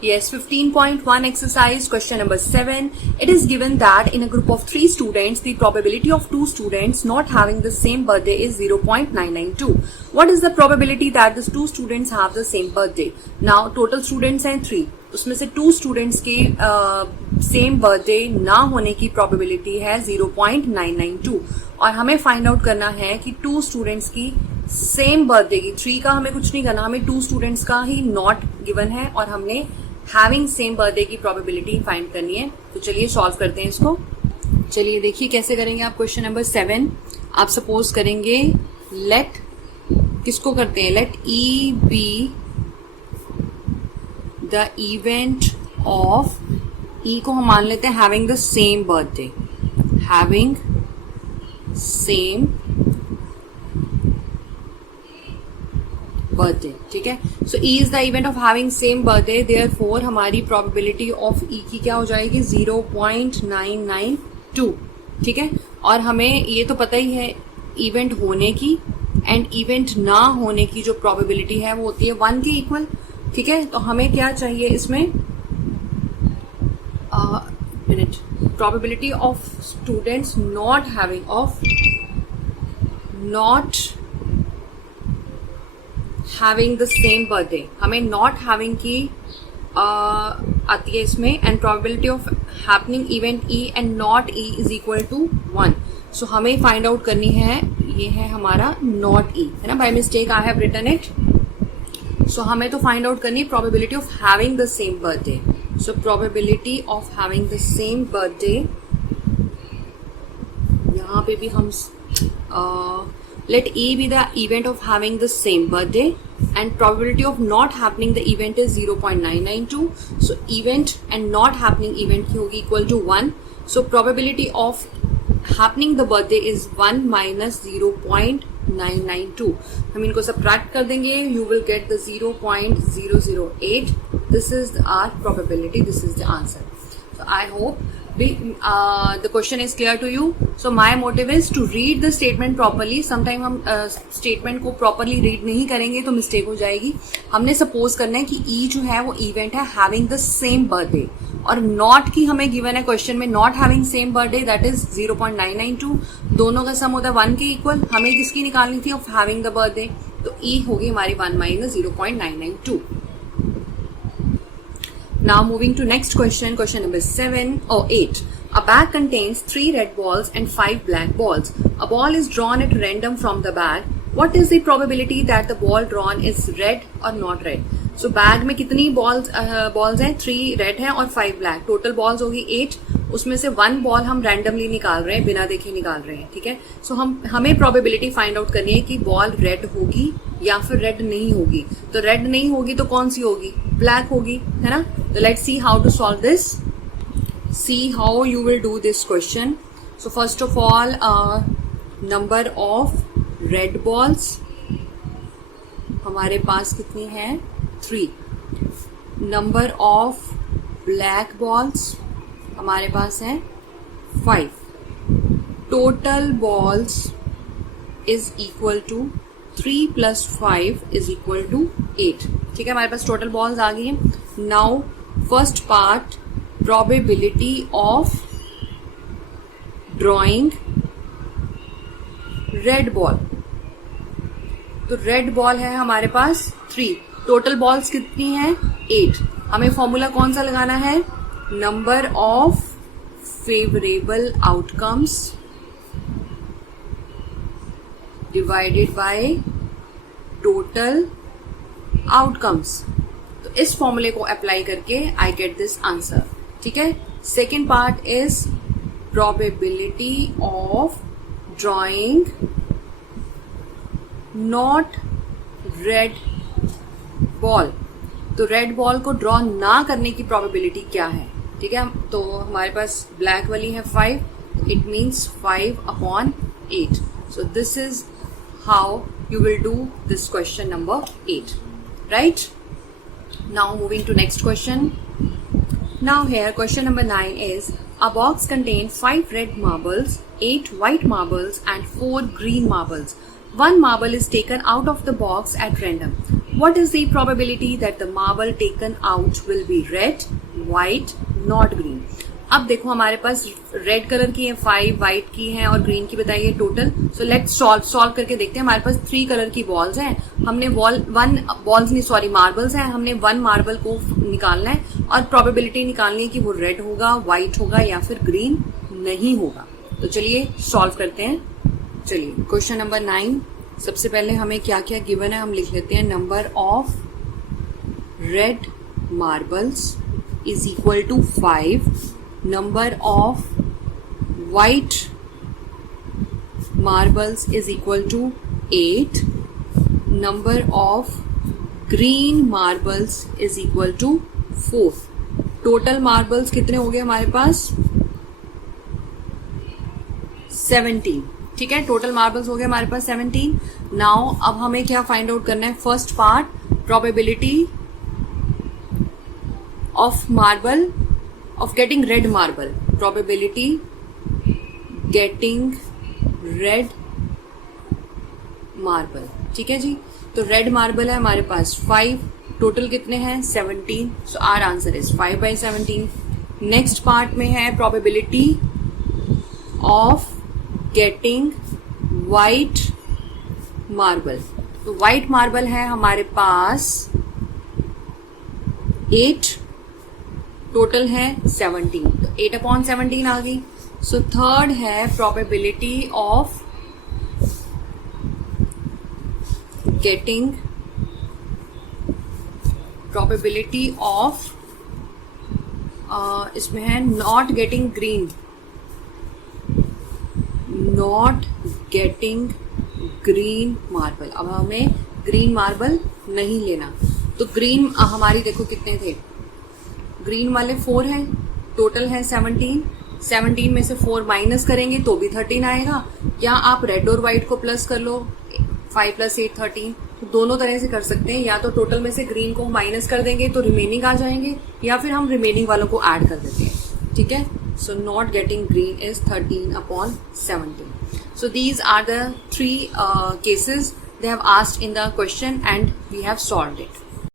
Yes, 15.1 exercise, question number 7. It is given that in a group of 3 students, the probability of 2 students not having the same birthday is 0.992. What is the probability that the 2 students have the same birthday? Now, total students हैं 3. उसमें से 2 students के same birthday ना होने की probability है 0.992. और हमें find out करना है कि 2 students की सेम बर्थडे की, 3 का हमें कुछ नहीं करना, हमें 2 स्टूडेंट्स का ही नॉट गिवन है और हमने हैविंग सेम बर्थडे की प्रोबेबिलिटी फाइंड करनी है. तो चलिए सॉल्व करते हैं इसको. चलिए देखिए कैसे करेंगे आप. क्वेश्चन नंबर 7 आप सपोज करेंगे लेट, किसको करते हैं, let E be the event of, E को हम मान लेते हैं having the same birthday, having same birthday. ठीक है, so E is the event of having same birthday, therefore हमारी प्रोबेबिलिटी ऑफ ई की क्या हो जाएगी 0.992. ठीक है, और हमें ये तो पता ही है इवेंट होने की एंड इवेंट ना होने की जो प्रोबेबिलिटी है वो होती है 1 के इक्वल. ठीक है, तो हमें क्या चाहिए इसमें, minute, probability of students not having, of not having the same birthday, हमें नॉट हैविंग की आती है इसमें, and probability of happening event E and not E is equal to 1. So हमें फाइंड आउट करनी है, ये है हमारा नॉट ई, है ना, by mistake I have written it. So हमें तो फाइंड आउट करनी है probability of having the same birthday. So probability of having the same birthday, यहाँ पे भी हम let E be the event of having the same birthday and probability of not happening the event is 0.992. So event and not happening event की होगी equal to 1. So probability of happening the birthday is 1 minus 0.992. हम इनको subtract कर देंगे, you will get the 0.008. This is our probability. This is the answer. So I hope the question is clear to you. So my motive is to read the statement properly. Sometime हम statement को properly read नहीं करेंगे तो mistake हो जाएगी. हमने suppose करना है कि E जो है वो event है having the same birthday, और not की हमें given है question में not having same birthday, that is 0.992. दोनों का sum होता है 1 के equal. हमें किसकी निकालनी थी, of having the birthday, तो E होगी हमारी 1 minus 0.992. Now moving to next question, question number 8. A bag contains 3 red balls and 5 black balls. A ball is drawn at random from the bag. What is the probability that the ball drawn is red or not red? So bag में कितनी balls हैं, 3 red हैं और 5 black. Total balls होगी 8. उसमें से 1 ball हम randomly निकाल रहे हैं, बिना देखे निकाल रहे हैं. ठीक है, सो हमें प्रोबेबिलिटी फाइंड आउट करनी है कि बॉल रेड होगी या फिर रेड नहीं होगी. तो रेड नहीं होगी तो कौन सी होगी, ब्लैक होगी, है ना. तो let's see how to solve this, see how you will do this question. So first of all number of red balls हमारे पास कितनी है, 3. नंबर ऑफ ब्लैक बॉल्स हमारे पास है 5. Total balls is equal to 3 plus 5 is equal to 8. ठीक है, हमारे पास टोटल बॉल्स आ गई हैं. Now first part, probability of drawing red ball. तो रेड बॉल है हमारे पास 3, टोटल बॉल्स कितनी है 8. हमें फॉर्मूला कौन सा लगाना है, number of favourable outcomes divided by total outcomes. तो इस फॉर्मूले को अप्लाई करके आई गेट दिस आंसर. ठीक है, second part is probability of drawing not red ball. तो रेड बॉल को ड्रॉ ना करने की प्रोबेबिलिटी क्या है. ठीक है, तो हमारे पास ब्लैक वाली है 5, it means 5/8. So this is how you will do this question number 8, right? Now moving to next question. Now here question number 9 is, a box contains 5 red marbles, 8 white marbles and 4 green marbles. 1 marble is taken out of the box at random. what is the probability that the marble taken out will be red, white, not green? अब देखो हमारे पास red colour की है 5, white की है और green की बताइए टोटल. सो लेट्स सॉल्व करके देखते हैं. हमारे पास 3 कलर की बॉल्स हैं. हमने मार्बल्स हैं. हमने 1 मार्बल को निकालना है और प्रोबेबिलिटी निकालनी है कि वो रेड होगा, व्हाइट होगा या फिर ग्रीन नहीं होगा. तो चलिए सॉल्व करते हैं. चलिए क्वेश्चन नंबर 9. सबसे पहले हमें क्या क्या गिवन है हम लिख लेते हैं. Number of red marbles is equal to 5. number of white marbles is equal to 8. number of green marbles is equal to 4. total marbles कितने हो गए हमारे पास? 17. ठीक है, टोटल मार्बल्स हो गए हमारे पास 17. नाउ अब हमें क्या फाइंड आउट करना है? First part, probability of marble of getting red marble, probability getting red marble. ठीक है जी. तो रेड मार्बल है हमारे पास 5, टोटल कितने हैं? 17. So our answer is 5/17. Next part में है probability of getting white marble. तो व्हाइट मार्बल है हमारे पास 8, टोटल है 17. तो 8/17 आ गई. सो थर्ड है प्रोबेबिलिटी ऑफ गेटिंग इसमें है नॉट गेटिंग ग्रीन मार्बल. अब हमें ग्रीन मार्बल नहीं लेना. तो ग्रीन हमारी देखो कितने थे? ग्रीन वाले 4 हैं, टोटल है 17. 17 में से 4 माइनस करेंगे तो भी 13 आएगा. या आप रेड और व्हाइट को प्लस कर लो, 5 + 8 13. तो दोनों तरह से कर सकते हैं. या तो टोटल में से ग्रीन को माइनस कर देंगे तो रिमेनिंग आ जाएंगे, या फिर हम रिमेनिंग वालों को ऐड कर देते हैं. ठीक है. So not getting green is 13/17. So these are the 3 cases they have asked in the question and we have solved it.